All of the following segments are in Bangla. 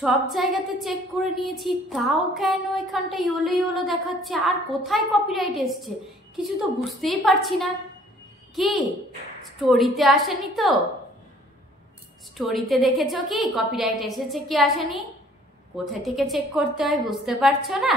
সব জায়গাতে চেক করে নিয়েছি, তাও কেন এখানটা ইয়েলো ইয়েলো দেখাচ্ছে? আর কোথায় কপিরাইট এসছে কিছু তো বুঝতেই পারছি না। কি স্টোরিতে আসেনি তো? স্টোরিতে দেখেছো কি কপিরাইট এসেছে কি আসেনি? কোথায় থেকে চেক করতে হয় বুঝতে পারছো না?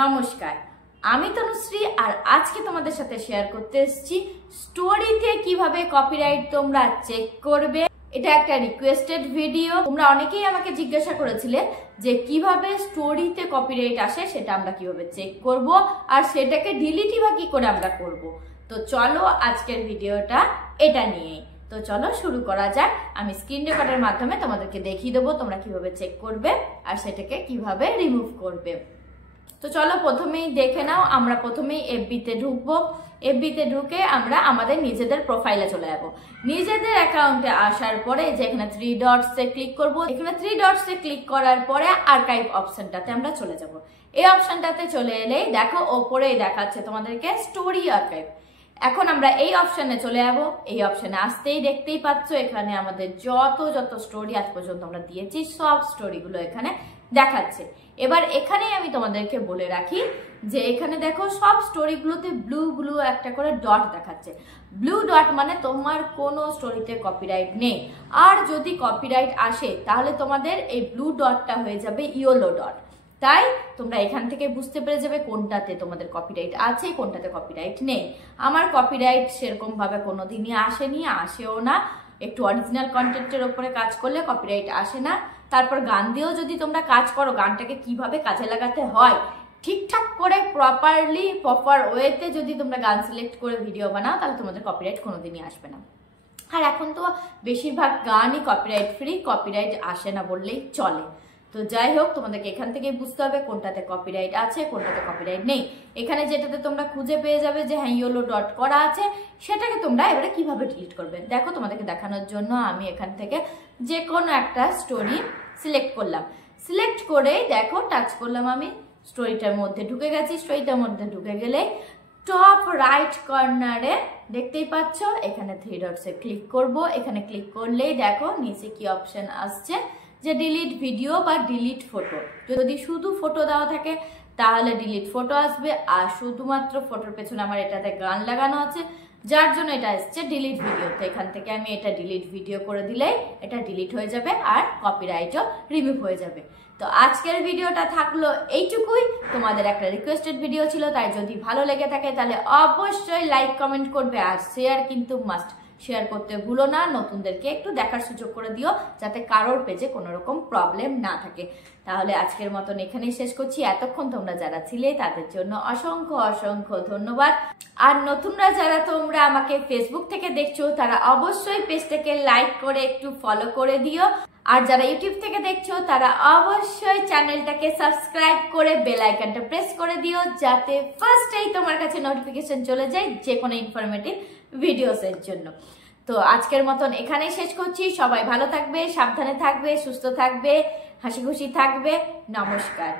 নমস্কার, আমি তনুশ্রী, আর আজকে তোমাদের সাথে শেয়ার করতে এসেছি স্টোরিতে কিভাবে কপিরাইট তোমরা চেক করবে। এটা একটা রিকোয়েস্টেড ভিডিও। তোমরা অনেকেই আমাকে জিজ্ঞাসা করেছিলে যে কিভাবে স্টোরিতে কপিরাইট আসে, সেটা আমরা কিভাবে চেক করব, আর সেটাকে ডিলিটই বা কি করে আমরা করব। তো চলো আজকের ভিডিওটা এটা নিয়ে। তো চলো শুরু করা যাক। আমি স্ক্রিন রেকর্ডের মাধ্যমে তোমাদেরকে দেখিয়ে দেবো তোমরা কিভাবে চেক করবে আর সেটাকে কিভাবে রিমুভ করবে। তো চলো প্রথমেই দেখে নাও। আমরা প্রথমেই এফবিতে ঢুকবো। এফবিতে ঢুকে আমরা আমাদের নিজেদের প্রোফাইলে চলে যাব। নিজেদের অ্যাকাউন্টে আসার পরে যে এখানে 3 ডটসে ক্লিক করব, এখানে 3 ডটসে ক্লিক করার পরে আর্কাইভ অপশনটাতে আমরা চলে যাব। এই অপশনটাতে চলে এলেই দেখো ওপরেই দেখাচ্ছে তোমাদেরকে স্টোরি আর্কাইভ। এখন আমরা এই অপশনে চলে যাব। এই অপশনে আসতেই দেখতেই পাচ্ছ এখানে আমাদের যত স্টোরি আজ পর্যন্ত আমরা দিয়েছি সব স্টোরিগুলো এখানে দেখাচ্ছে। এবার এখানে আমি তোমাদেরকে বলে রাখি যে এখানে দেখো সব স্টোরিগুলোতে ব্লু একটা করে ডট দেখাচ্ছে। ব্লু ডট মানে তোমার কোনো স্টোরিতে কপিরাইট নেই, আর যদি কপিরাইট আসে তাহলে তোমাদের এই ব্লু ডটটা হয়ে যাবে ইয়েলো ডট। তাই তোমরা এখান থেকে বুঝতে পেরে যাবে কোনটাতে তোমাদের কপিরাইট আছে, কোনটাতে কপিরাইট নেই। আমার কপিরাইট সেরকম ভাবে কোনোদিনই আসেনি, আসেও না। একটু অরিজিনাল কন্টেন্টের ওপরে কাজ করলে কপিরাইট আসে না। তারপর গান দিয়েও যদি তোমরা কাজ করো, গানটাকে কিভাবে কাজে লাগাতে হয় ঠিকঠাক করে প্রপার ওয়েতে যদি তোমরা গান সিলেক্ট করে ভিডিও বানাও, তাহলে তোমাদের কপিরাইট কোনোদিনই আসবে না। আর এখন তো বেশিরভাগ গানই কপিরাইট ফ্রি, কপিরাইট আসে না বললেই চলে। তো যাই হোক, তোমাদেরকে এখান থেকে বুঝতে হবে কোনটাতে কপিরাইট আছে, কোনটাতে কপিরাইট নেই। এখানে যেটাতে তোমরা খুঁজে পেয়ে যাবে যে হ্যাঁ ইয়েলো ডট করা আছে, সেটাকে তোমরা এবারে কিভাবে ডিলিট করবে দেখো। তোমাদেরকে দেখানোর জন্য আমি এখান থেকে যে কোনো একটা স্টোরি সিলেক্ট করলাম। সিলেক্ট করে দেখো টাচ করলাম, আমি স্টোরিটার মধ্যে ঢুকে গেছি। স্টোরিটার মধ্যে ঢুকে গেলে টপ রাইট কর্নারে দেখতেই পাচ্ছ এখানে 3 ডটসে ক্লিক করব। এখানে ক্লিক করলেই দেখো নিচে কি অপশন আসছে যে ডিলিট ভিডিও বা ডিলিট ফটো। যদি শুধু ফটো দেওয়া থাকে তাহলে ডিলিট ফটো আসবে, আর শুধুমাত্র ফটোর পেছনে আমার এটাতে গান লাগানো আছে যার জন্য এটা আসছে ডিলিট ভিডিও। তো এখান থেকে আমি এটা ডিলিট ভিডিও করে দিলেই এটা ডিলিট হয়ে যাবে আর কপিরাইটও রিমুভ হয়ে যাবে। তো আজকের ভিডিওটা থাকলো এইটুকুই। তোমাদের একটা রিকোয়েস্টেড ভিডিও ছিল, তাই যদি ভালো লেগে থাকে তাহলে অবশ্যই লাইক কমেন্ট করবে, আর শেয়ার কিন্তু মাস্ট। শেয়ার করতে ভুলো না, নতুনদেরকে একটু দেখার সুযোগ করে দিও যাতে কারোর পেজে কোনো রকম প্রবলেম না থাকে। তাহলে আজকের মতন এখানেই শেষ করছি। এতক্ষণ তোমরা যারা ছিলে তাদের জন্য অসংখ্য ধন্যবাদ। আর নতুনরা যারা তোমরা আমাকে ফেসবুক থেকে দেখছো তারা অবশ্যই পেজটাকে লাইক করে একটু ফলো করে দিও, আর যারা ইউটিউব থেকে দেখছো তারা অবশ্যই চ্যানেলটাকে সাবস্ক্রাইব করে বেল আইকনটা প্রেস করে দিও যাতে ফার্স্টেই তোমার কাছে নোটিফিকেশন চলে যায় যে কোনো ইনফরমেটিভ ভিডিওসের জন্য। তো আজকের মতন এখানেই শেষ করছি। সবাই ভালো থাকবে, সাবধানে থাকবে, সুস্থ থাকবে, হাসি খুশি থাকবে। নমস্কার।